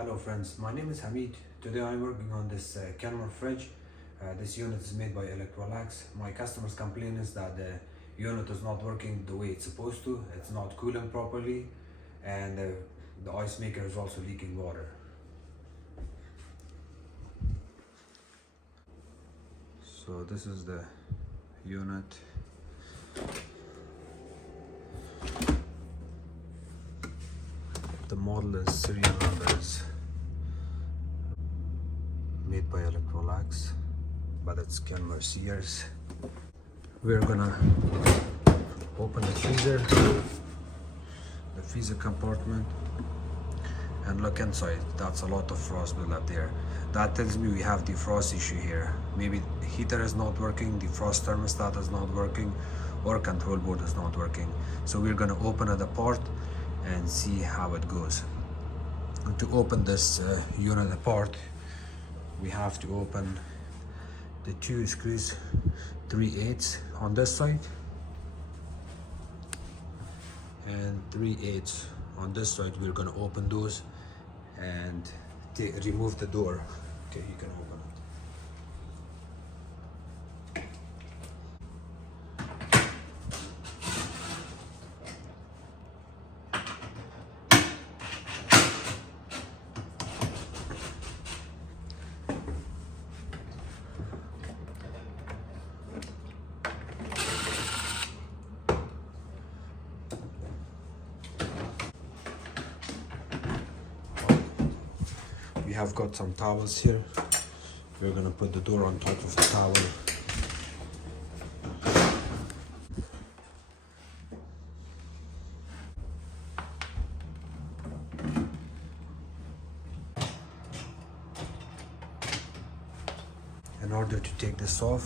Hello friends, my name is Hamid. Today I'm working on this Kenmore fridge. This unit is made by Electrolax. My customer's complaint is that the unit is not working the way it's supposed to. It's not cooling properly, and the ice maker is also leaking water. So this is the unit. The model is serial number is made by Electrolax, but it's Kenmore Sears. We're gonna open the freezer compartment, and look inside. That's a lot of frost buildup there. That tells me we have defrost issue here. Maybe the heater is not working, defrost thermostat is not working, or control board is not working. So we're gonna open it apart and see how it goes. And to open this unit apart, we have to open the two screws 3/8 on this side and 3/8 on this side. We're going to open those and remove the door. Okay, you can open it. We have got some towels here. We're gonna put the door on top of the towel. In order to take this off,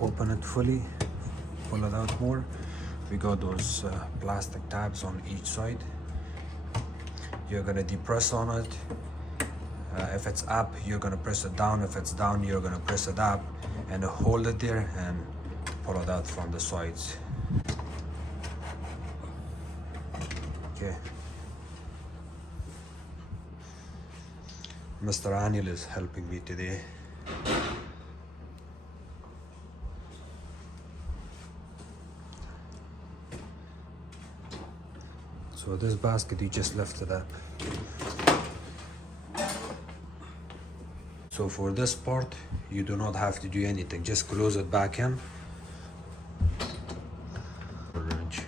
open it fully, pull it out more. We got those plastic tabs on each side. You're gonna depress on it. If it's up, you're gonna press it down. If it's down, you're gonna press it up and hold it there and pull it out from the sides. Okay. Mr. Anil is helping me today. So this basket, you just lift it up. So for this part, you do not have to do anything. Just close it back in. Wrench.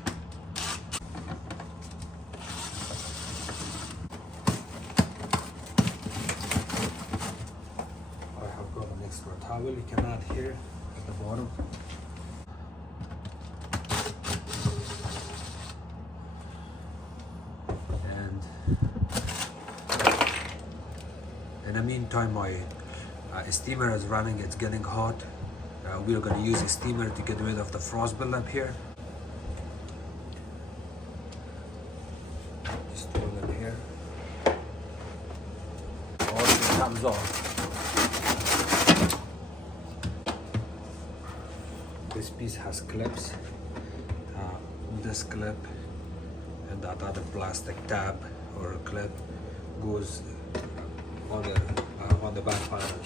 I have got an extra towel you can add here at the bottom. In the meantime, my steamer is running, it's getting hot. We're going to use a steamer to get rid of the frost buildup here. Just throw it here. All it comes off. This piece has clips. This clip and that other plastic tab or clip goes on the back panel.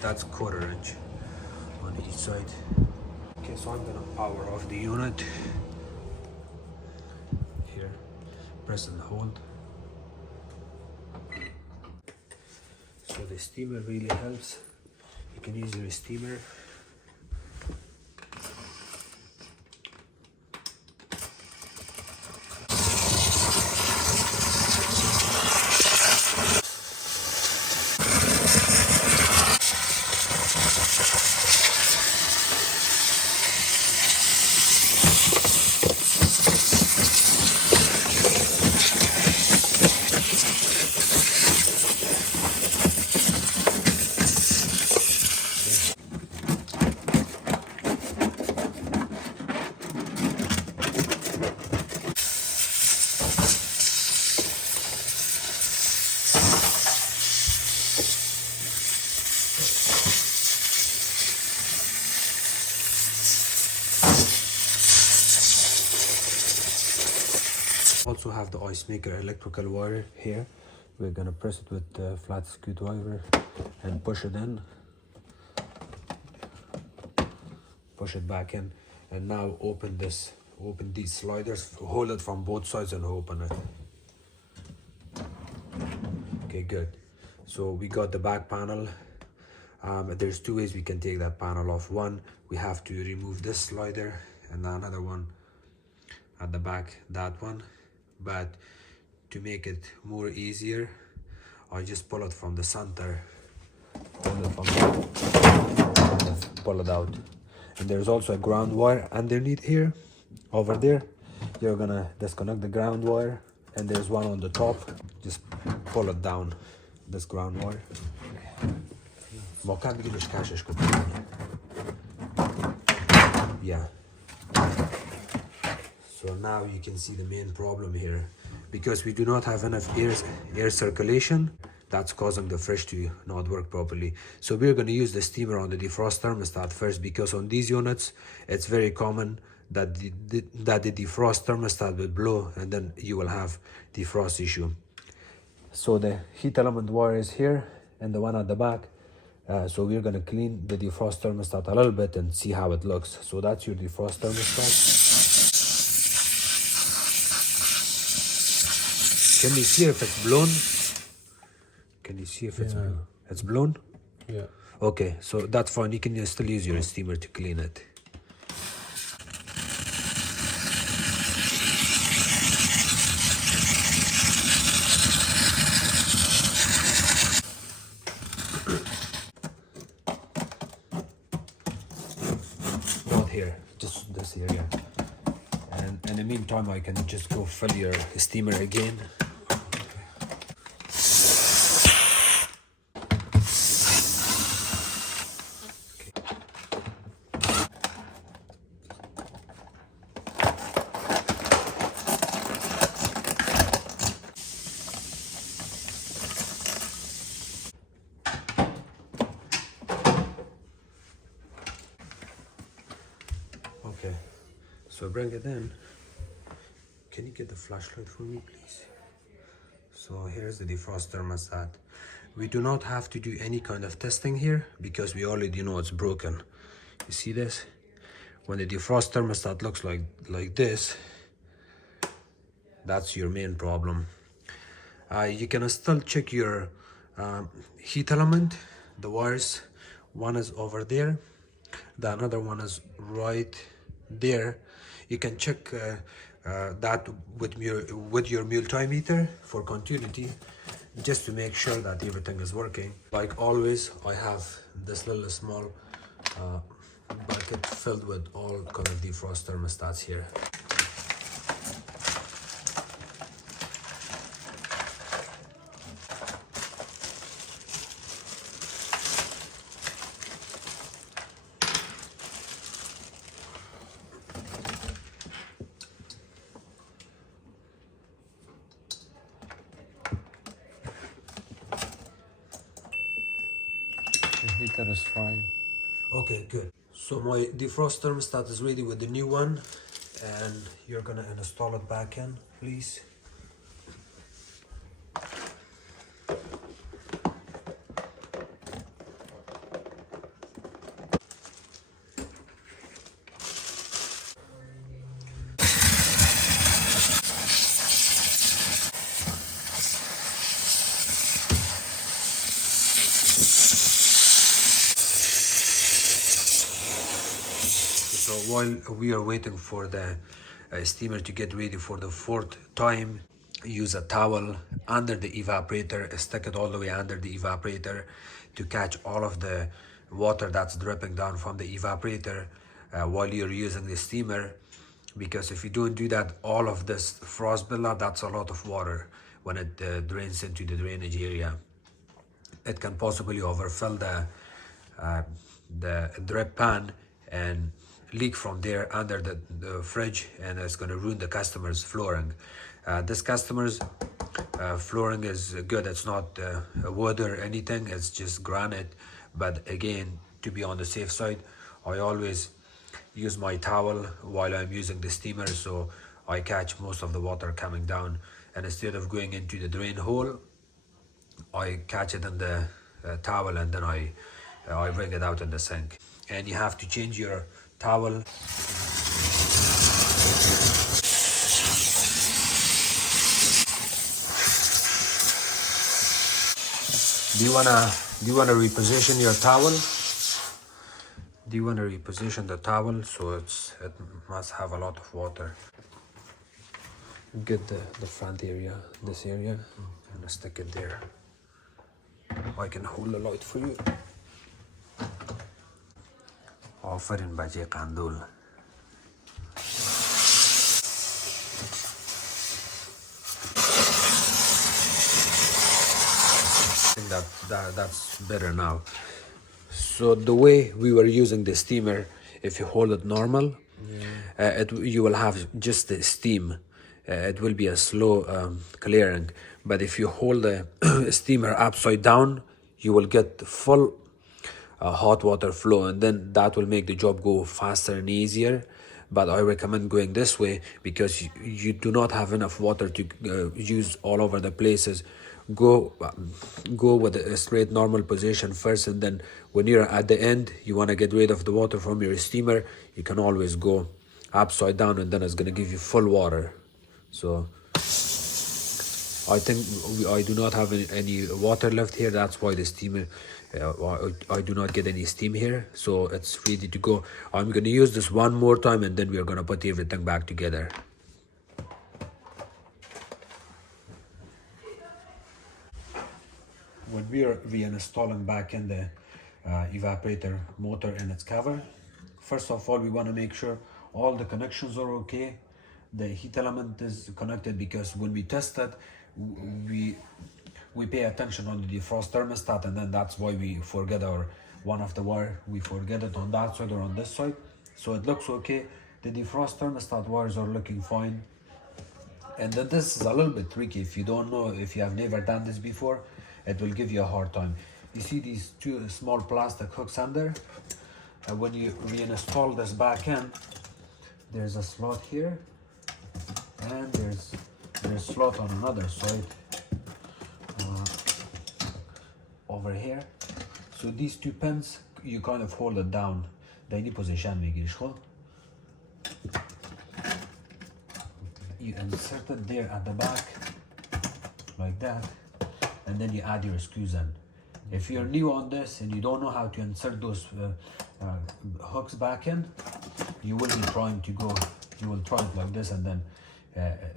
That's 1/4 inch on each side. Okay, so I'm gonna power off the unit. Here, press and hold. So the steamer really helps. You can use your steamer. have the ice maker electrical wire here. We're gonna press it with the flat screwdriver and push it in. Push it back in, and now open these sliders, hold it from both sides and open it. Okay, good. So we got the back panel. There's two ways we can take that panel off. One, we have to remove this slider, and another one at the back, that one. But to make it more easier, I just pull it from the center, pull it out. And there's also a ground wire underneath here. Over there, you're gonna disconnect the ground wire, and there's one on the top. Just pull it down, this ground wire. Yeah. So now you can see the main problem here. Because we do not have enough air circulation, that's causing the fridge to not work properly. So we're going to use the steamer on the defrost thermostat first, because on these units it's very common that the defrost thermostat will blow, and then you will have defrost issue. So the heat element wire is here and the one at the back. So we're going to clean the defrost thermostat a little bit and see how it looks. So that's your defrost thermostat. Can you see if it's blown? Can you see if it's blown? It's blown? Yeah. Okay, so that's fine. You can still use your steamer to clean it. Not here, just this area. And in the meantime, I can just go fill your steamer again. Okay, so bring it in. Can you get the flashlight for me, please? So here's the defrost thermostat. We do not have to do any kind of testing here because we already know it's broken. You see this? When the defrost thermostat looks like this, that's your main problem. You can still check your heat element, the wires. One is over there, the another one is right there. You can check that with your multimeter for continuity, just to make sure that everything is working. Like always, I have this little small bucket filled with all kind of defrost thermostats here. The heater is fine. Okay, good. So my defrost thermostat is ready with the new one, and you're gonna install it back in, please. So while we are waiting for the steamer to get ready for the fourth time, use a towel under the evaporator, stick it all the way under the evaporator to catch all of the water that's dripping down from the evaporator while you're using the steamer. Because if you don't do that, all of this frost buildup, that's a lot of water when it drains into the drainage area. It can possibly overfill the drip pan and leak from there under the fridge, and it's going to ruin the customer's flooring. This customer's flooring is good. It's not wood or anything, it's just granite. But again, to be on the safe side, I always use my towel while I'm using the steamer, so I catch most of the water coming down. and instead of going into the drain hole, I catch it in the towel, and then I bring it out in the sink. And you have to change your towel. Do you wanna reposition your towel? Do you wanna reposition the towel so it must have a lot of water? Get the front area, this area, and stick it there. I can hold the light for you. آفرین بچه قندول. I think that's better now. So the way we were using the steamer, if you hold it normal, you will have just the steam. It will be a slow clearing. But if you hold the steamer upside down, you will get full hot water flow, and then that will make the job go faster and easier. But I recommend going this way because you do not have enough water to use all over the places. Go with a straight normal position first, and then when you're at the end, you want to get rid of the water from your steamer, you can always go upside down, and then it's going to give you full water. So I think I do not have any water left here. That's why the steamer, I do not get any steam here. So it's ready to go. I'm going to use this one more time, and then we're going to put everything back together. When we are reinstalling back in the evaporator motor and its cover, first of all, we want to make sure all the connections are okay. The heat element is connected, because when we test it, we pay attention on the defrost thermostat, and then that's why we forget one of the wire. We forget it on that side or on this side. So it looks okay. The defrost thermostat wires are looking fine. And then this is a little bit tricky. If you don't know, if you have never done this before, it will give you a hard time. You see these two small plastic hooks under? When you reinstall this back in, there's a slot here, and there's a slot on another side over here. So these two pins, you kind of hold it down. در position میگیریش خب. You insert it there at the back, like that, and then you add your screws in. If you're new on this and you don't know how to insert those hooks back in, you will be trying to go, you will try it like this, and then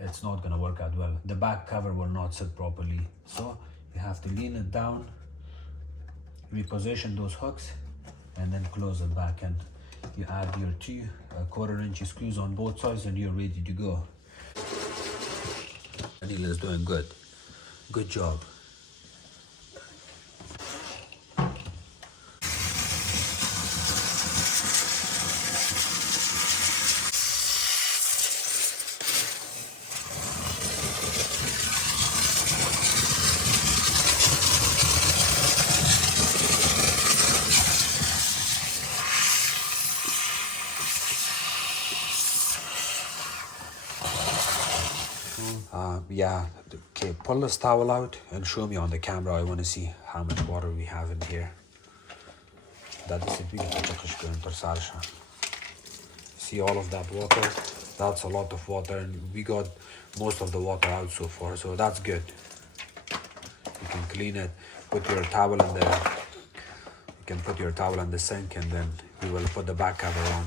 it's not going to work out well. The back cover will not sit properly. So you have to lean it down, reposition those hooks, and then close it back in. You add your two 1/4 inch screws on both sides, and you're ready to go. Anil is doing good. Good job. Yeah, okay, pull this towel out and show me on the camera. I want to see how much water we have in here. See all of that water? That's a lot of water, and we got most of the water out so far, so that's good. You can clean it, put your towel in the, you can put your towel in the sink, and then we will put the back cover on.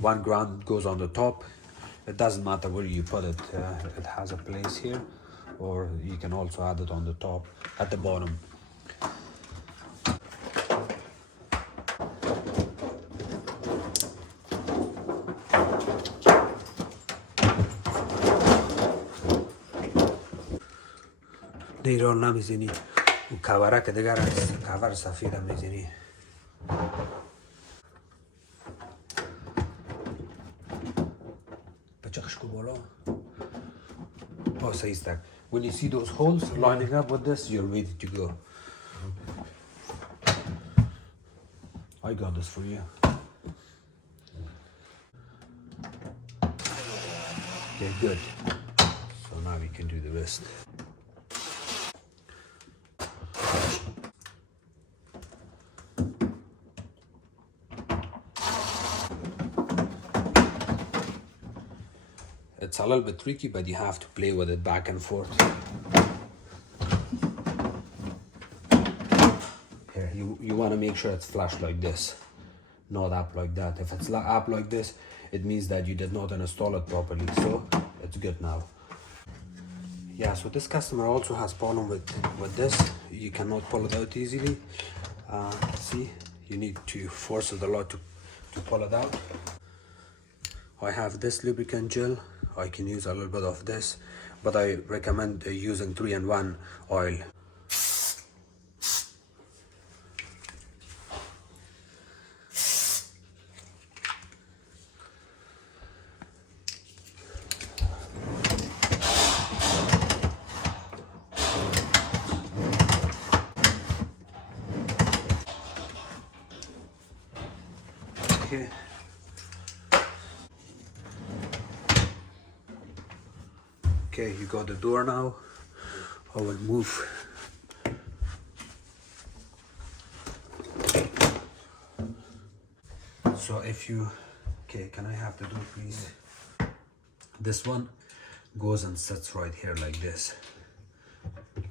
One ground goes on the top. It doesn't matter where you put it. It has a place here, or you can also add it on the top, at the bottom. دیران نمیزنی و کورک دیگر است. کور سفید هم میزنی. Oh, so is that when you see those holes lining up with this, you're ready to go. I got this for you. Okay, good. So now we can do the rest. It's a little bit tricky, but you have to play with it back and forth. Here, you want to make sure it's flush like this, not up like that. If it's up like this, it means that you did not install it properly. So it's good now. Yeah, so this customer also has problem with this. You cannot pull it out easily. See, you need to force it a lot to pull it out. I have this lubricant gel. I can use a little bit of this, but I recommend using 3-in-1 oil. Okay. Okay, you got the door now. I will move. So if you, okay, can I have the door please? This one goes and sits right here like this,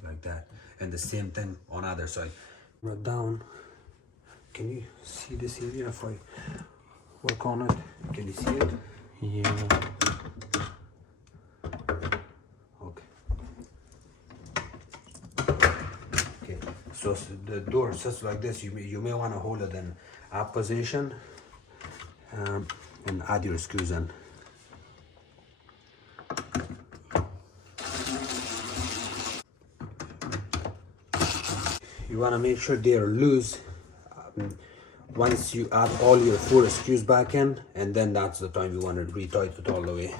like that. And the same thing on other side. Right down. Can you see this area if I work on it? Can you see it? Yeah. So the door sits like this. You may want to hold it in up position and add your screws in. You want to make sure they are loose once you add all your 4 screws back in, and then that's the time you want to retighten it all the way.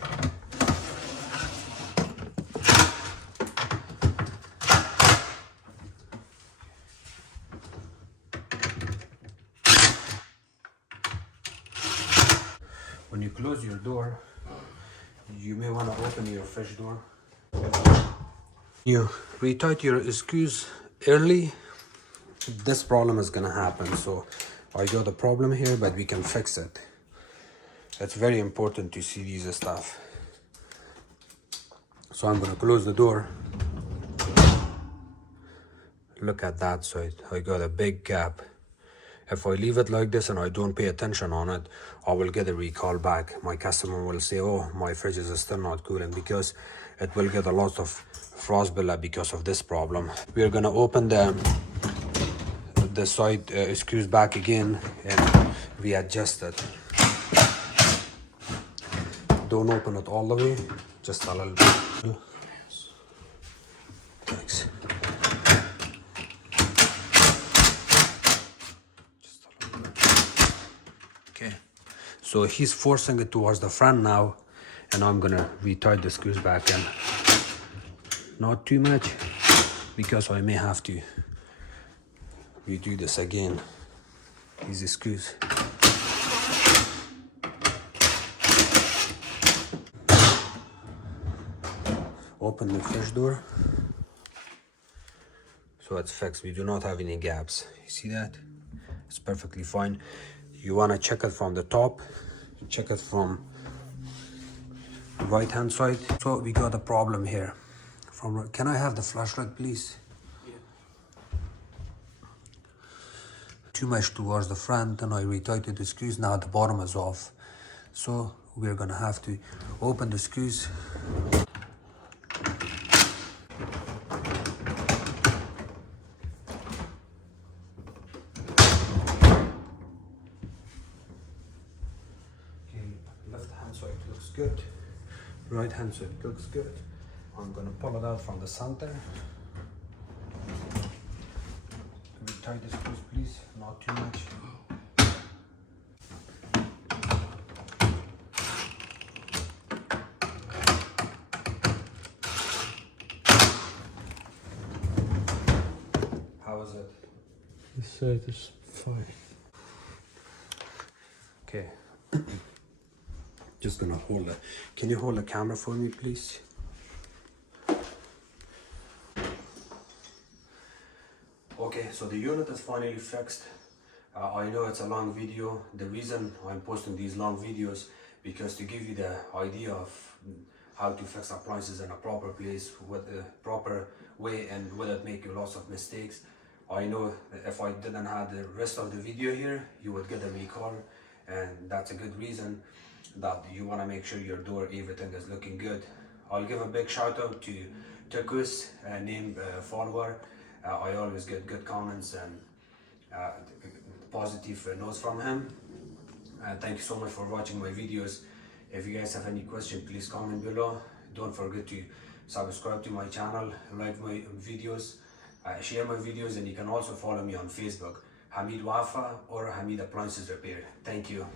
When you close your door, you may want to open your fridge door. You retighten your screws early, this problem is gonna happen. So I got a problem here, but we can fix it. It's very important to see these stuff. So I'm gonna close the door. Look at that side, I got a big gap. If I leave it like this and I don't pay attention on it, I will get a recall back. My customer will say, oh, my fridge is still not cooling, because it will get a lot of frost buildup because of this problem. We are gonna open the side screws back again and readjust it. Don't open it all the way, just a little bit. Thanks. Okay, so he's forcing it towards the front now, and I'm gonna retighten the screws back in. Not too much, because I may have to redo this again. These screws. Open the fridge door. So it's fixed. We do not have any gaps. You see that? It's perfectly fine. You want to check it from the top, check it from the right hand side. So we got a problem here. Can I have the flashlight please? Yeah. Too much towards the front, and I retightened the screws. Now the bottom is off, so we're gonna have to open the screws. Left hand side looks good, right hand side looks good. I'm gonna pull it out from the center. Retighten the screws please, not too much. How is it? The side is fine. Okay. Just gonna hold it. Can you hold the camera for me, please? Okay, so the unit is finally fixed. I know it's a long video. The reason I'm posting these long videos because to give you the idea of how to fix appliances in a proper place with a proper way and without making lots of mistakes. I know that if I didn't have the rest of the video here, you would get a recall, and that's a good reason that you want to make sure your door, everything is looking good. I'll give a big shout out to Tukus, named follower. I always get good comments and positive notes from him. Thank you so much for watching my videos. If you guys have any question, please comment below. Don't forget to subscribe to my channel, like my videos, share my videos, and you can also follow me on Facebook, Hamid Wafa or Hamid Appliances Repair. Thank you.